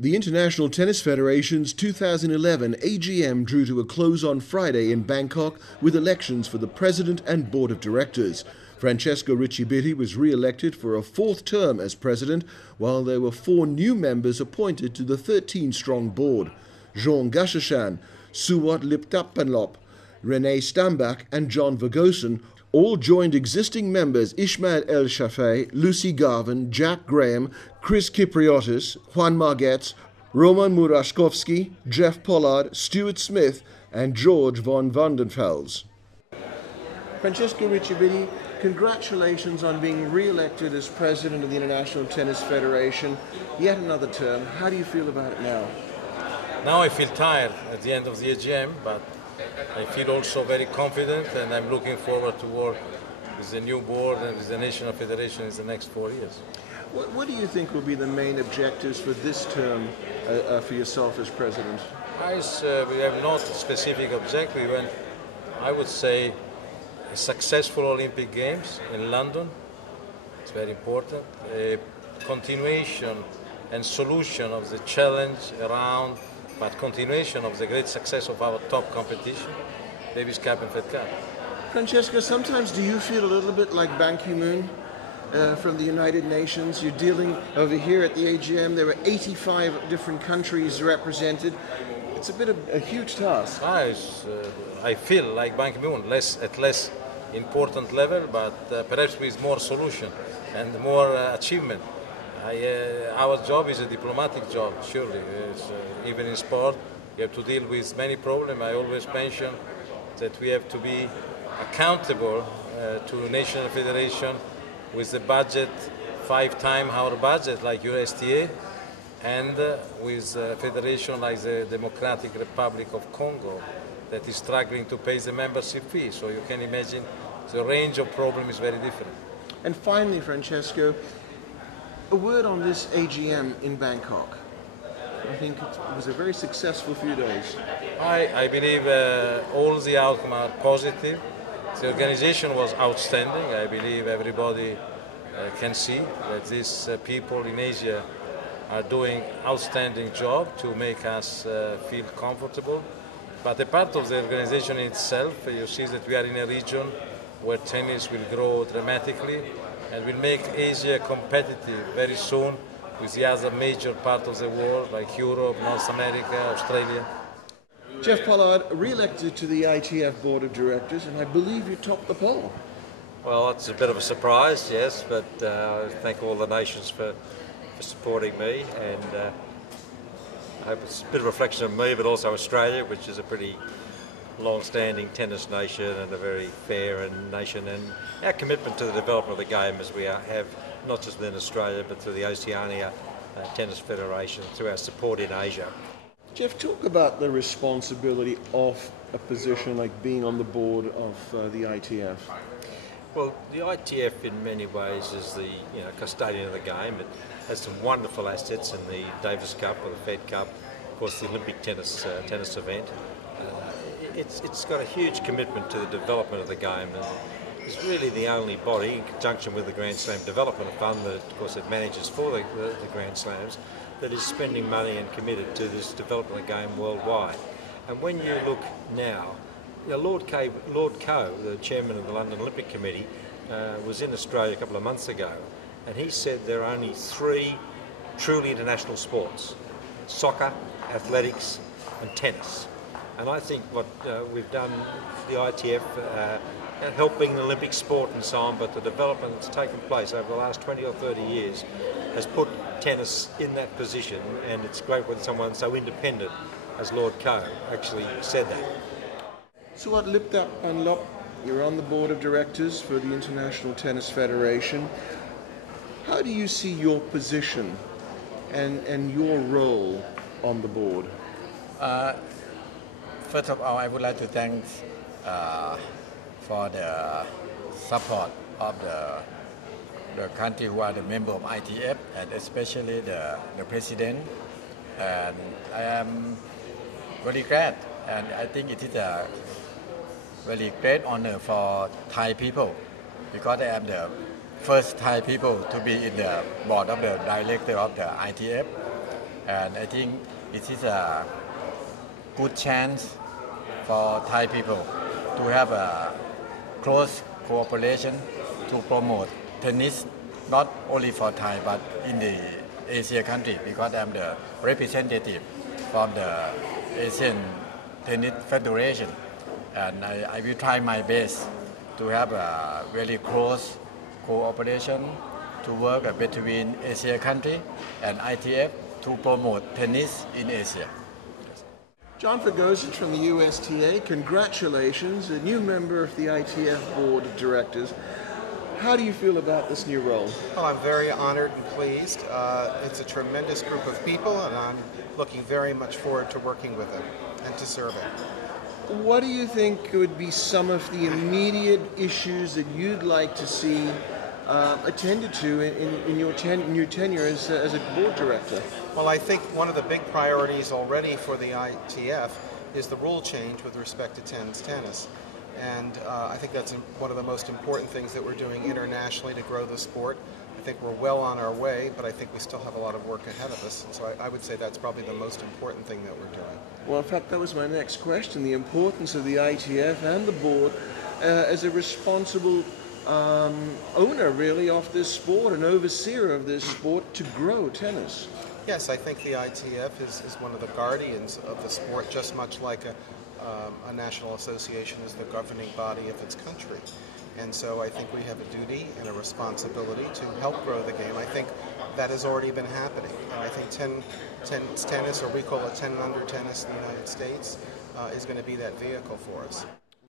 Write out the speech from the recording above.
The International Tennis Federation's 2011 AGM drew to a close on Friday in Bangkok with elections for the President and Board of Directors. Francesco Ricci Bitti was re-elected for a fourth term as President, while there were 4 new members appointed to the 13-strong board. Jean Gashashan, Suwat Liptappanlop, Renee Stambach and John Vergosen all joined existing members Ismail El Shafei, Lucy Garvin, Jack Graham, Chris Kypriotis, Juan Margetts, Roman Murashkovsky, Jeff Pollard, Stuart Smith and George von Vandenfels. Francesco Ricci Bitti, congratulations on being re-elected as President of the International Tennis Federation. Yet another term. How do you feel about it now? Now I feel tired at the end of the AGM, but I feel also very confident, and I'm looking forward to work with the new board and with the National Federation in the next 4 years. What do you think will be the main objectives for this term for yourself as President? We have not a specific objective, and I would say a successful Olympic Games in London. It's very important. A continuation and solution of the challenge around, but continuation of the great success of our top competition, Davis Cup and Fed Cup. Francesco, sometimes do you feel a little bit like Ban Ki-moon from the United Nations? You're dealing over here at the AGM, there were 85 different countries represented. It's a bit of a huge task. I feel like Ban Ki-moon, at less important level, but perhaps with more solution and more achievement. Our job is a diplomatic job, surely. Even in sport, you have to deal with many problems. I always mention that we have to be accountable to National Federation with the budget 5 times our budget, like USTA, and with a federation like the Democratic Republic of Congo that is struggling to pay the membership fee. So you can imagine the range of problems is very different. And finally, Francesco, a word on this AGM in Bangkok. I think it was a very successful few days. I believe all the outcomes are positive. The organization was outstanding. I believe everybody can see that these people in Asia are doing outstanding job to make us feel comfortable. But a part of the organization itself, you see that we are in a region where tennis will grow dramatically and will make Asia competitive very soon with the other major part of the world like Europe, North America, Australia. Jeff Pollard, re-elected to the ITF Board of Directors, and I believe you topped the poll. Well, it's a bit of a surprise, yes, but I thank all the nations for supporting me, and I hope it's a bit of a reflection of me, but also Australia, which is a pretty long-standing tennis nation and a very fair nation, and our commitment to the development of the game as we have not just within Australia but through the Oceania Tennis Federation, through our support in Asia. Jeff, talk about the responsibility of a position like being on the board of the ITF. Well, the ITF in many ways is the custodian of the game. It has some wonderful assets in the Davis Cup or the Fed Cup, of course the Olympic tennis event. It's got a huge commitment to the development of the game, and it's really the only body, in conjunction with the Grand Slam Development Fund that of course it manages for the Grand Slams, that is spending money and committed to this development of the game worldwide. And when you look now, Lord Coe, the chairman of the London Olympic Committee, was in Australia a couple of months ago, and he said there are only 3 truly international sports: soccer, athletics and tennis. And I think what we've done for the ITF, helping the Olympic sport and so on, but the development that's taken place over the last 20 or 30 years has put tennis in that position, and it's great when someone so independent as Lord Coe actually said that. Suwat Liptappanlop, you're on the Board of Directors for the International Tennis Federation. How do you see your position and your role on the board? First of all, I would like to thank for the support of the country who are the member of ITF, and especially the President. And I am very glad, and I think it is a very great honor for Thai people, because I am the first Thai people to be in the board of the director of the ITF. And I think it is a good chance for Thai people to have a close cooperation to promote tennis, not only for Thai but in the Asia country, because I'm the representative from the Asian Tennis Federation, and I will try my best to have a very close cooperation to work between Asia country and ITF to promote tennis in Asia. John Fergosic from the USTA, congratulations, a new member of the ITF Board of Directors. How do you feel about this new role? Well, I'm very honored and pleased. It's a tremendous group of people, and I'm looking very much forward to working with them and to serving. What do you think would be some of the immediate issues that you'd like to see attended to in your tenure as a board director? Well, I think one of the big priorities already for the ITF is the rule change with respect to tennis. And I think that's one of the most important things that we're doing internationally to grow the sport. I think we're well on our way, but I think we still have a lot of work ahead of us. So I would say that's probably the most important thing that we're doing. Well, in fact, that was my next question, the importance of the ITF and the board as a responsible owner, really, of this sport, an overseer of this sport to grow tennis. Yes, I think the ITF is one of the guardians of the sport, just much like a national association is the governing body of its country. And so I think we have a duty and a responsibility to help grow the game. I think that has already been happening. And I think tennis, or we call it 10 and under tennis in the United States, is going to be that vehicle for us.